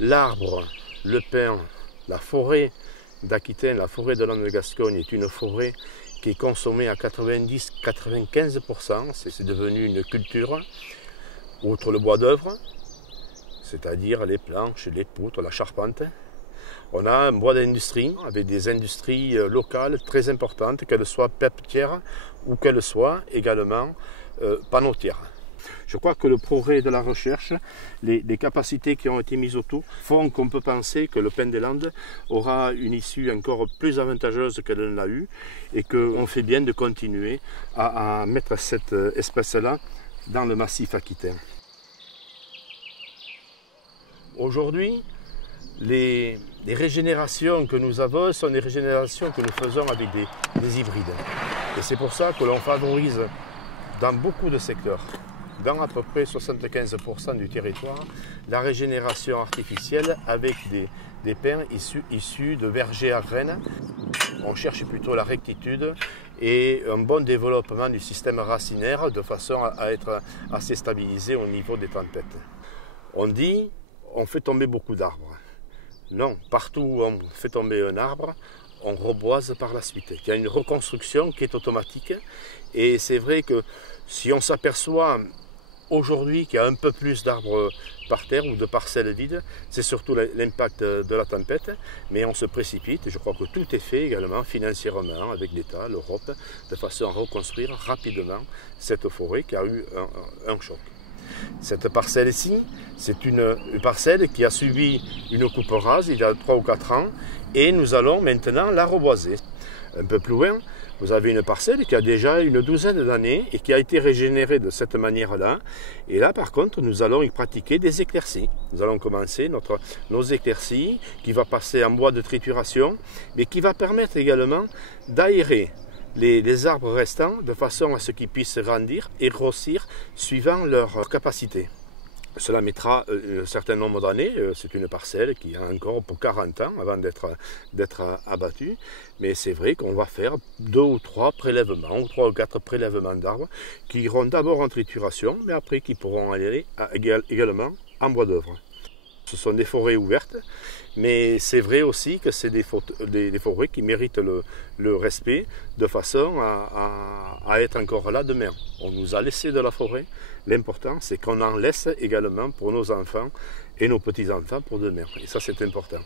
l'arbre, le pin, la forêt d'Aquitaine, la forêt de Landes de Gascogne est une forêt qui est consommée à 90-95%, c'est devenu une culture, outre le bois d'œuvre, c'est-à-dire les planches, les poutres, la charpente. On a un bois d'industrie avec des industries locales très importantes, qu'elles soient papetières ou qu'elles soient également panneautières. Je crois que le progrès de la recherche, les capacités qui ont été mises autour, font qu'on peut penser que le pin des Landes aura une issue encore plus avantageuse qu'elle en a eu et qu'on fait bien de continuer à mettre cette espèce-là dans le massif aquitain. Aujourd'hui, les régénérations que nous avons sont des régénérations que nous faisons avec des hybrides. Et c'est pour ça que l'on favorise dans beaucoup de secteurs, dans à peu près 75% du territoire, la régénération artificielle avec des pins issus de vergers à graines. On cherche plutôt la rectitude et un bon développement du système racinaire de façon à être assez stabilisé au niveau des tempêtes. On dit on fait tomber beaucoup d'arbres. Non, partout où on fait tomber un arbre, on reboise par la suite. Il y a une reconstruction qui est automatique et c'est vrai que si on s'aperçoit aujourd'hui qu'il y a un peu plus d'arbres par terre ou de parcelles vides, c'est surtout l'impact de la tempête, mais on se précipite. Je crois que tout est fait également financièrement avec l'État, l'Europe, de façon à reconstruire rapidement cette forêt qui a eu un choc. Cette parcelle-ci, c'est une parcelle qui a subi une coupe rase il y a 3 ou 4 ans et nous allons maintenant la reboiser. Un peu plus loin, vous avez une parcelle qui a déjà une douzaine d'années et qui a été régénérée de cette manière-là. Et là, par contre, nous allons y pratiquer des éclaircies. Nous allons commencer nos éclaircies qui va passer en bois de trituration, mais qui va permettre également d'aérer les arbres restants de façon à ce qu'ils puissent grandir et grossir suivant leur capacité. Cela mettra un certain nombre d'années, c'est une parcelle qui a encore pour 40 ans avant d'être abattue, mais c'est vrai qu'on va faire 2 ou 3 prélèvements, ou 3 ou 4 prélèvements d'arbres qui iront d'abord en trituration, mais après qui pourront aller également en bois d'œuvre. Ce sont des forêts ouvertes, mais c'est vrai aussi que c'est des forêts qui méritent le respect de façon à être encore là demain. On nous a laissé de la forêt, l'important c'est qu'on en laisse également pour nos enfants et nos petits-enfants pour demain. Et ça c'est important.